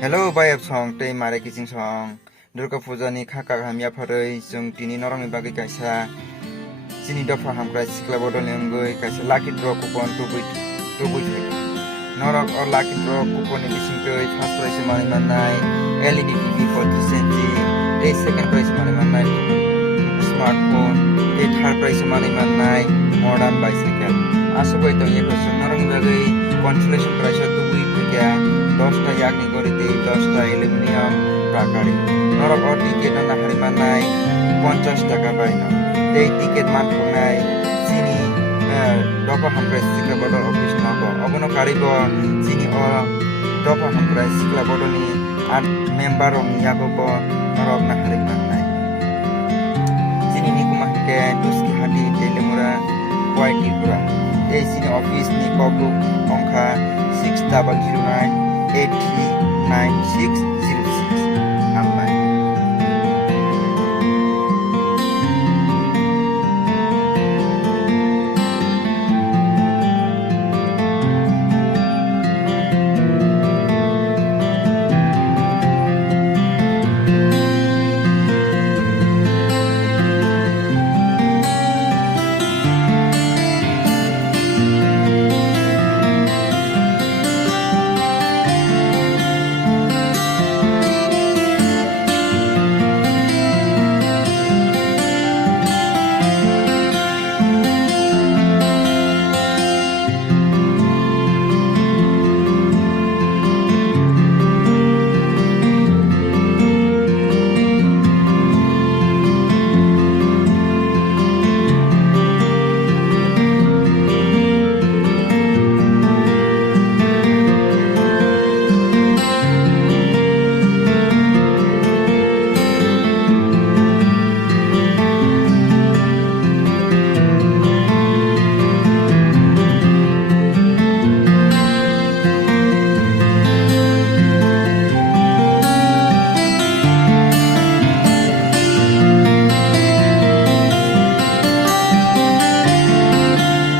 Hello bayab song tei mare kising song Durga Puja ni khaka hamya pharoi jong tini norong ni bagi kaisa chini dopha hamkwrai sikula bodol ni ongoi kaisa lucky draw copon tubui thai norok or lucky draw copon ni bising tei first prize mani manai LED TV 40 cm tei second prize mani manai smartphone tei third prize mani manai modern bicycle asogoi to ye question norong ni bagi consolation prize tubui thikya 10টা yakni gori tei 10টা aluminium prakari norok or ticket na hari manai 50 taka baino tei ticket manthongnai chini dopha hamkwrai sikula bodol office nogo obono karibo chini o dopha hamkwrai sikula bodol ni member rok yagobo norok na hari manai chini ni kumahke duski hati telemura white pura tei chini office ni kobu wngkha 6009 8396